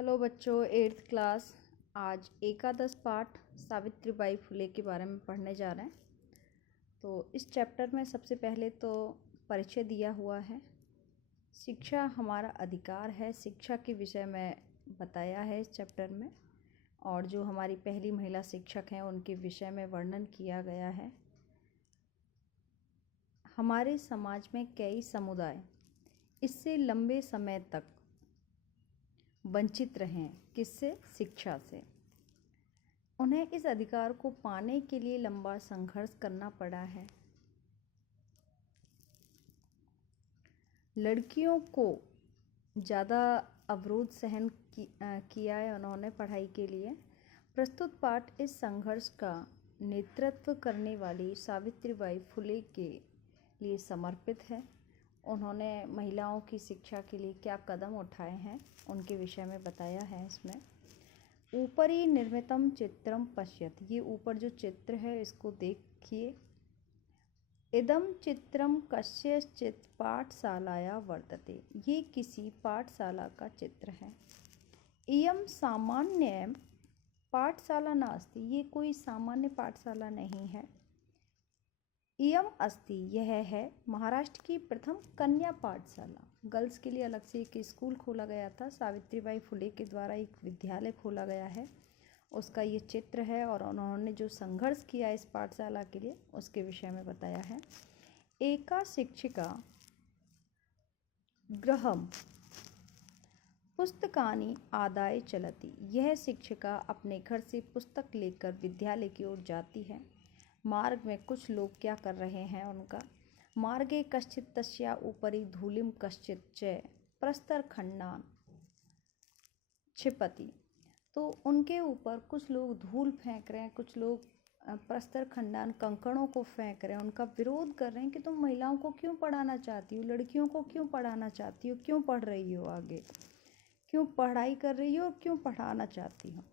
Hello बच्चों, 8th class. आज एकादश पाठ सावित्रीबाई फुले के बारे में पढ़ने जा रहे हैं। तो इस चैप्टर में सबसे पहले तो परिचय दिया हुआ है। शिक्षा हमारा अधिकार है, शिक्षा के विषय में बताया है इस चैप्टर में। और जो हमारी पहली महिला शिक्षक हैं उनके विषय में वर्णन किया गया है। हमारे समाज में कई समुदाय इससे लंबे समय तक वंचित रहे। किससे? शिक्षा से। उन्हें इस अधिकार को पाने के लिए लंबा संघर्ष करना पड़ा है। लड़कियों को ज़्यादा अवरोध सहन किया है उन्होंने पढ़ाई के लिए। प्रस्तुत पाठ इस संघर्ष का नेतृत्व करने वाली सावित्रीबाई फुले के लिए समर्पित है। उन्होंने महिलाओं की शिक्षा के लिए क्या कदम उठाए हैं उनके विषय में बताया है इसमें। ऊपरी निर्मितम चित्रम पश्यत, ये ऊपर जो चित्र है इसको देखिए। इदम चित्रम कस्यचित् पाठशालाया वर्तते, ये किसी पाठशाला का चित्र है। इयं सामान्य पाठशाला नास्ति, ये कोई सामान्य पाठशाला नहीं है। इयम अस्ति, यह है महाराष्ट्र की प्रथम कन्या पाठशाला। गर्ल्स के लिए अलग से एक स्कूल खोला गया था। सावित्रीबाई फुले के द्वारा एक विद्यालय खोला गया है, उसका ये चित्र है। और उन्होंने जो संघर्ष किया इस पाठशाला के लिए उसके विषय में बताया है। एका शिक्षिका गृहम पुस्तकानि आदाय चलति, यह शिक्षिका अपने घर से पुस्तक लेकर विद्यालय की ओर जाती है। मार्ग में कुछ लोग क्या कर रहे हैं उनका। मार्गे कश्चित् तस्या उपरि धूलिम कश्चित् च प्रस्तरखंडान क्षिपति, तो उनके ऊपर कुछ लोग धूल फेंक रहे हैं, कुछ लोग प्रस्तरखंडान कंकड़ों को फेंक रहे हैं। उनका विरोध कर रहे हैं कि तुम महिलाओं को क्यों पढ़ाना चाहती हो, लड़कियों को क्यों पढ़ाना चाहती हो, क्यों पढ़ रही हो, आगे क्यों पढ़ाई कर रही हो, क्यों पढ़ाना चाहती हो।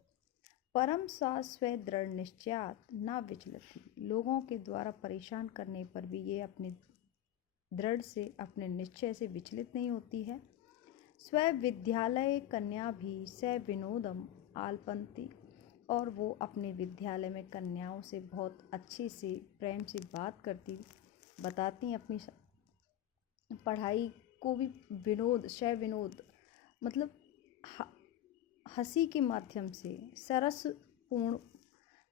परम सा स्व दृढ़ निश्चयात ना विचलती, लोगों के द्वारा परेशान करने पर भी ये अपने दृढ़ से, अपने निश्चय से विचलित नहीं होती है। स्व विद्यालय कन्या भी स विनोदम आलपंती, और वो अपने विद्यालय में कन्याओं से बहुत अच्छे से प्रेम से बात करती, बताती अपनी पढ़ाई को भी विनोद, श विनोद मतलब हंसी के माध्यम से सरसपूर्ण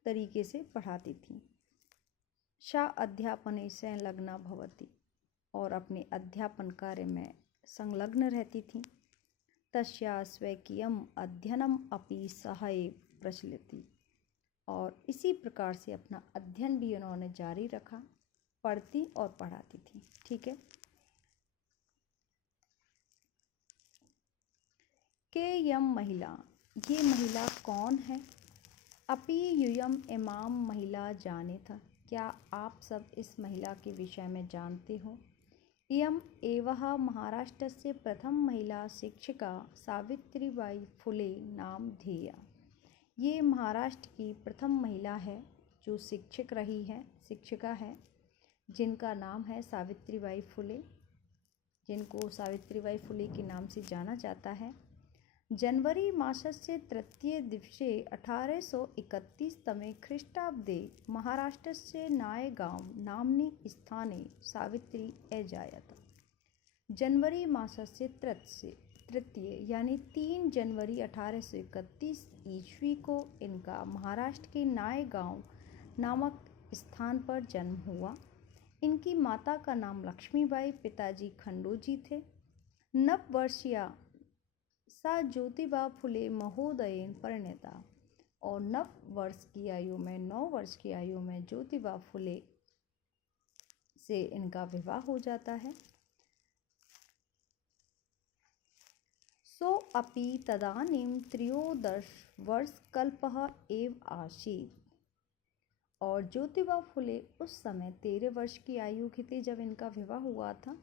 तरीके से पढ़ाती थी। सा अध्यापने संलग्ना भवति, और अपने अध्यापन कार्य में संलग्न रहती थी। तस्या स्वकीयम अध्ययनम अपि सहैव प्रचलति, और इसी प्रकार से अपना अध्ययन भी उन्होंने जारी रखा, पढ़ती और पढ़ाती थी। ठीक है। के यम महिला, ये महिला कौन है। अपि यूयम इमाम महिला जाने था, क्या आप सब इस महिला के विषय में जानते हो। इयम एवः महाराष्ट्र से प्रथम महिला शिक्षिका सावित्रीबाई फुले नाम धेया, ये महाराष्ट्र की प्रथम महिला है जो शिक्षक रही है, शिक्षिका है, जिनका नाम है सावित्रीबाई फुले, जिनको सावित्रीबाई फुले के नाम से जाना जाता है। जनवरी मासस्य तृतीय दिवसे 1831 तमे ख्रीष्टाब्दे महाराष्ट्रस्य नायगांव नाम्नि स्थाने सावित्री अजायत। जनवरी मासस्य तृतीय यानी 3 जनवरी 1831 ईस्वी को इनका महाराष्ट्र के नायगांव नामक स्थान पर जन्म हुआ। इनकी माता का नाम लक्ष्मीबाई, पिताजी खंडोजी थे। नववर्षीया सा ज्योतिबा फुले महोदयेन परिणीता, और 9 वर्ष की आयु में ज्योतिबा फुले से इनका विवाह हो जाता है। सो अपि तदानीं 13 वर्षकल्पः एव आसीत्, और ज्योतिबा फुले उस समय 13 वर्ष की आयु की थी जब इनका विवाह हुआ था।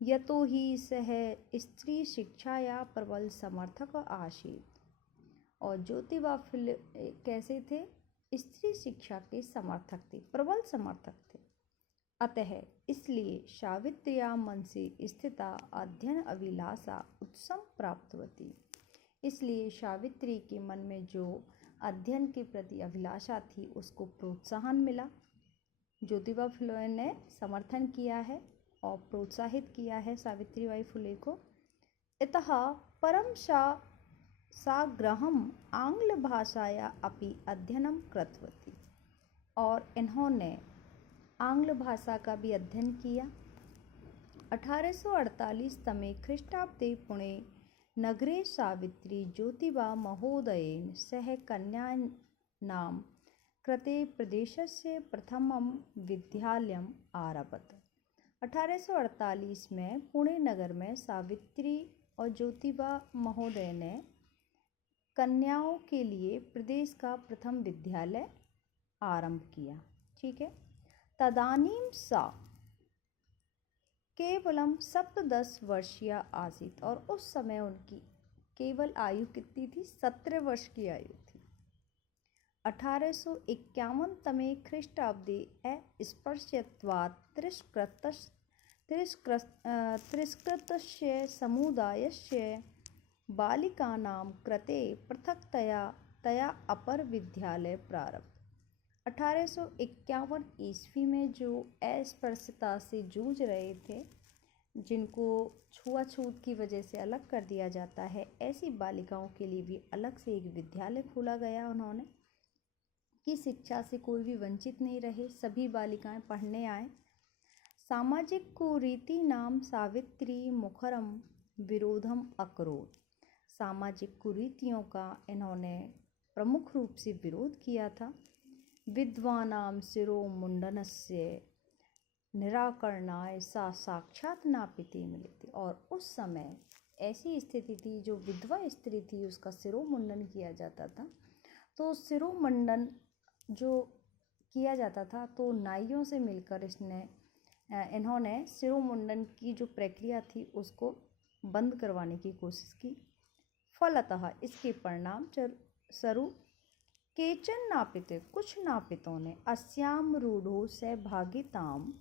यतो ही सह स्त्री शिक्षाया प्रबल समर्थक आसीत्, और ज्योतिबा फुले कैसे थे, स्त्री शिक्षा के समर्थक थे, प्रबल समर्थक थे। अतः इसलिए सावित्र्या मन से स्थिता अध्ययन अभिलाषा उत्सम प्राप्तवती, इसलिए सावित्री के मन में जो अध्ययन के प्रति अभिलाषा थी उसको प्रोत्साहन मिला। ज्योतिबा फुले ने समर्थन किया है और प्रोत्साहित किया है सावित्रीबाई फुले को। इतः परं साग्रहम् आंग्लभाषाया अपि अध्ययनं कृतवती, और इन्होंने आंग्ल भाषा का भी अध्ययन किया। 1848 तमे ख्रीष्टाब्दे पुणे नगरे सावित्री ज्योतिबा महोदयेन सह कन्यानां कृते प्रदेशस्य प्रथमं विद्यालयम् आरभत। 1848 में पुणे नगर में सावित्री और ज्योतिबा महोदय ने कन्याओं के लिए प्रदेश का प्रथम विद्यालय आरंभ किया। ठीक है। तदानीं सा केवलम 17 वर्षीया आसीत, और उस समय उनकी केवल आयु कितनी थी? 17 वर्ष की आयु थी। 1851 तमे ख्रीष्टाब्दे अस्पृश्यत्वात् तिरस्कृतस्य समुदायस्य बालिकानां कृते पृथक्तया अपर विद्यालय प्रारब्ध। 1851 ईस्वी में जो अस्पृश्यता से जूझ रहे थे, जिनको छुआछूत की वजह से अलग कर दिया जाता है, ऐसी बालिकाओं के लिए भी अलग से एक विद्यालय खोला गया उन्होंने, कि शिक्षा से कोई भी वंचित नहीं रहे, सभी बालिकाएं पढ़ने आए। सामाजिक कुरीति नाम सावित्री मुखरम विरोधम अकरोत्। सामाजिक कुरीतियों का इन्होंने प्रमुख रूप से विरोध किया था। विद्वानां शिरोमुंडनस्य निराकरणाय सा साक्षात् नापिते मिलती, और उस समय ऐसी स्थिति थी, जो विधवा स्त्री थी उसका सिरोमुंडन किया जाता था। तो सिरोमुंडन जो किया जाता था, तो नाइयों से मिलकर इन्होंने सिरोमुंडन की जो प्रक्रिया थी उसको बंद करवाने की कोशिश की। फलतः इसके परिणाम स्वरूप केचन नापिते, कुछ नापितों ने अस्याम रूढ़ो सहभागिताम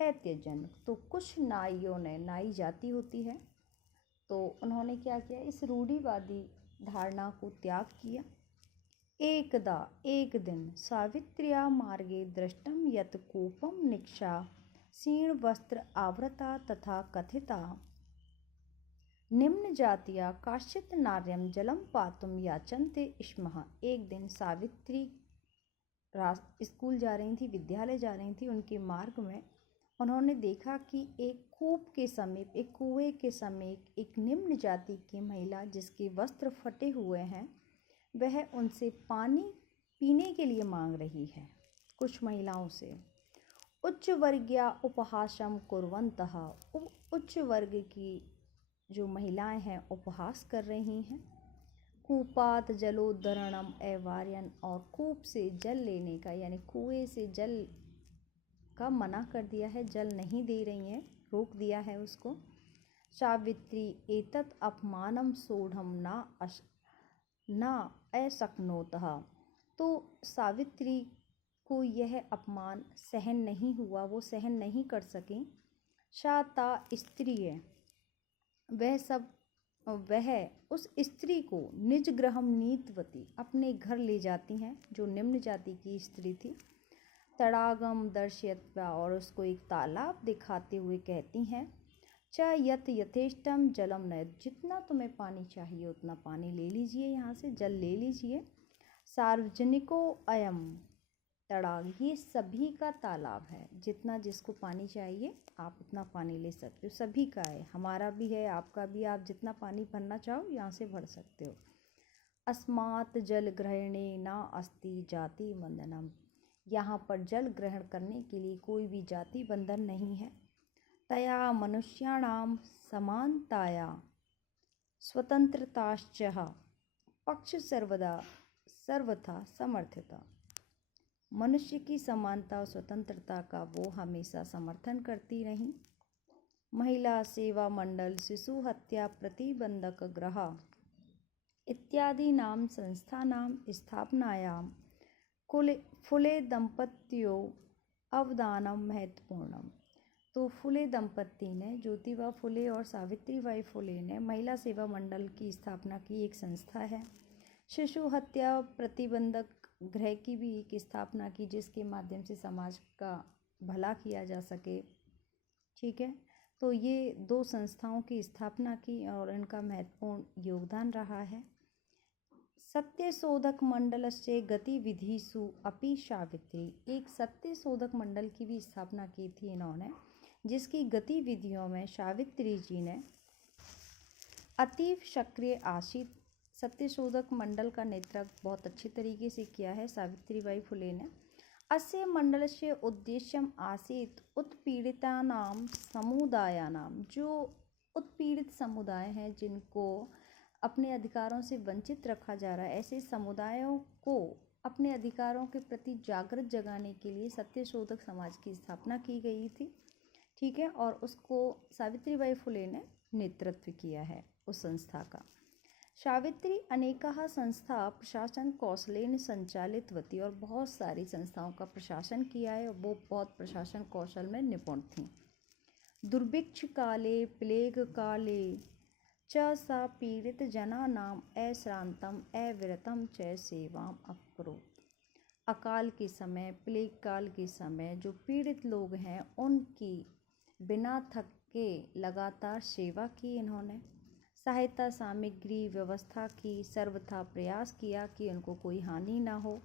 ऐत्यजन, तो कुछ नाइयों ने, नाई जाति होती है, तो उन्होंने क्या किया? इस रूढ़िवादी धारणा को त्याग किया। एकदा एक दिन सावित्र्या मार्गे दृष्टम यत् कूपम निक्षा क्षीण वस्त्र आवृता तथा कथिता निम्न जातिया काश्चित् नार्यम जलम पातुम याचन्ते स्मः। एक दिन सावित्री स्कूल जा रही थी, विद्यालय जा रही थी, उनके मार्ग में उन्होंने देखा कि एक कूप के समीप, एक कुएं के समीप एक निम्न जाति की महिला, जिसके वस्त्र फटे हुए हैं, वह उनसे पानी पीने के लिए मांग रही है। कुछ महिलाओं से उच्च वर्गीय उपहासम कुर्वन्तः, उच्च वर्ग की जो महिलाएं हैं उपहास कर रही हैं। कूपात जलोद्धरणम अवार्यन, और कूप से जल लेने का, यानी कुएं से जल का मना कर दिया है, जल नहीं दे रही हैं, रोक दिया है उसको। सावित्री एतत् अपमानम सोढ़म न अशक्नोतः, तो सावित्री को यह अपमान सहन नहीं हुआ, वो सहन नहीं कर सकें। शाता स्त्रीय, वह उस स्त्री को निज गृहम नीतवती, अपने घर ले जाती हैं, जो निम्न जाति की स्त्री थी। तड़ागम दर्शयत्वा, और उसको एक तालाब दिखाते हुए कहती हैं, च यत यथेष्टम जलम न, जितना तुम्हें पानी चाहिए उतना पानी ले लीजिए, यहाँ से जल ले लीजिए। सार्वजनिको अयम तड़ाग, ये सभी का तालाब है, जितना जिसको पानी चाहिए आप उतना पानी ले सकते हो, सभी का है, हमारा भी है, आपका भी, आप जितना पानी भरना चाहो यहाँ से भर सकते हो। अस्मात् जल ग्रहणे न अस्ति जाति बंधनम, यहाँ पर जल ग्रहण करने के लिए कोई भी जाति बंधन नहीं है। तया मनुष्याणाम समानताया स्वतंत्रताश्च पक्ष सर्वथा समर्थिता, मनुष्य की समानता और स्वतंत्रता का वो हमेशा समर्थन करती रहीं। महिला सेवा मंडल, शिशु हत्या प्रतिबंधक गृह इत्यादि नाम संस्थानां स्थापनायां फुले दंपत्यों अवदानम महत्वपूर्णम। तो फुले दंपत्ति ने, ज्योतिबा फुले और सावित्रीबाई फुले ने महिला सेवा मंडल की स्थापना की, एक संस्था है। शिशु हत्या प्रतिबंधक गृह की भी एक स्थापना की, जिसके माध्यम से समाज का भला किया जा सके। ठीक है, तो ये 2 संस्थाओं की स्थापना की और इनका महत्वपूर्ण योगदान रहा है। सत्यशोधक मंडलस्य गतिविधिषु अपि सावित्री, एक सत्यशोधक मंडल की भी स्थापना की थी इन्होंने, जिसकी गतिविधियों में सावित्री जी ने अतीव सक्रिय आशित। सत्यशोधक मंडल का नेतृत्व बहुत अच्छे तरीके से किया है सावित्रीबाई फुले ने। अस्य मंडलस्य उद्देश्यम आसीत् उत्पीड़ितानां समुदायानां, जो उत्पीड़ित समुदाय हैं जिनको अपने अधिकारों से वंचित रखा जा रहा है, ऐसे समुदायों को अपने अधिकारों के प्रति जागृत जगाने के लिए सत्यशोधक समाज की स्थापना की गई थी। ठीक है, और उसको सावित्रीबाई फुले ने नेतृत्व किया है उस संस्था का। सावित्री अनेकाः संस्था प्रशासन कौशलेन संचालितवती, और बहुत सारी संस्थाओं का प्रशासन किया है और वो बहुत प्रशासन कौशल में निपुण थीं। दुर्भिक्ष काले प्लेग काले च सा पीड़ित जनानाम अश्रांतम अविरतम च सेवाम अकरोत्। अकाल के समय, प्लेग काल के समय जो पीड़ित लोग हैं उनकी बिना थके लगातार सेवा की इन्होंने। सहायता सामग्री व्यवस्था की, सर्वथा प्रयास किया कि उनको कोई हानि ना हो।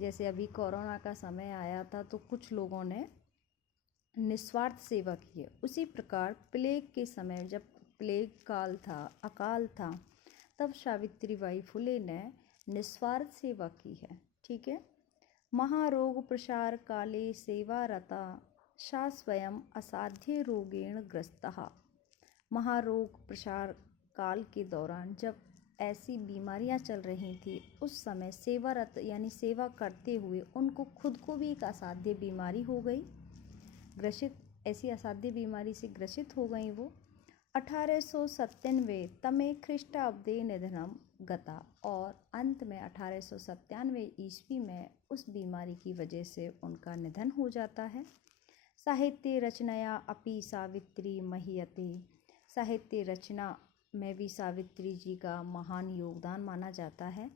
जैसे अभी कोरोना का समय आया था तो कुछ लोगों ने निस्वार्थ सेवा की है, उसी प्रकार प्लेग के समय जब प्लेग काल था, अकाल था, तब सावित्रीबाई फुले ने निस्वार्थ सेवा की है। ठीक है, महारोग प्रसार काले सेवारता सा स्वयं असाध्य रोगेण ग्रस्तः। महारोग प्रसार काल के दौरान जब ऐसी बीमारियां चल रही थी, उस समय सेवारत यानी सेवा करते हुए उनको खुद को भी एक असाध्य बीमारी हो गई, ग्रसित, ऐसी असाध्य बीमारी से ग्रसित हो गई वो। 1897 तमे ख्रीष्टाब्दे निधनम गता, और अंत में 1897 ईस्वी में उस बीमारी की वजह से उनका निधन हो जाता है। साहित्य रचनाया अपि सावित्री महीयते, साहित्य रचना में भी सावित्री जी का महान योगदान माना जाता है।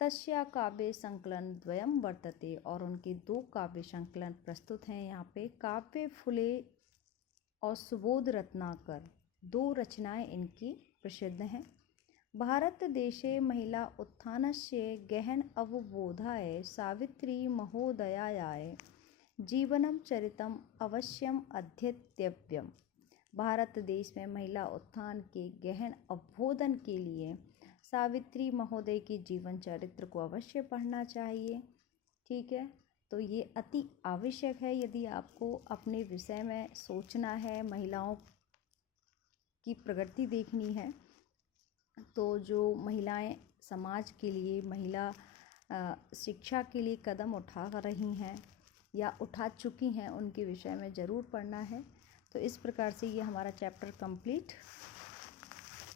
तस्या काव्य संकलन द्वयम वर्तते, और उनके 2 काव्य संकलन प्रस्तुत हैं यहाँ पे। काव्य फुले और सुबोध रत्नाकर, 2 रचनाएं इनकी प्रसिद्ध हैं। भारत देशे महिला उत्थानस्य गहन अवबोधाय सावित्री महोदयाय जीवनम चरितम अवश्यम अध्येतव्यम। भारत देश में महिला उत्थान के गहन अवबोधन के लिए सावित्री महोदय के जीवन चरित्र को अवश्य पढ़ना चाहिए। ठीक है, तो ये अति आवश्यक है यदि आपको अपने विषय में सोचना है, महिलाओं की प्रगति देखनी है। तो जो महिलाएं समाज के लिए, महिला शिक्षा के लिए कदम उठा रही हैं या उठा चुकी हैं, उनके विषय में ज़रूर पढ़ना है। तो इस प्रकार से ये हमारा चैप्टर कंप्लीट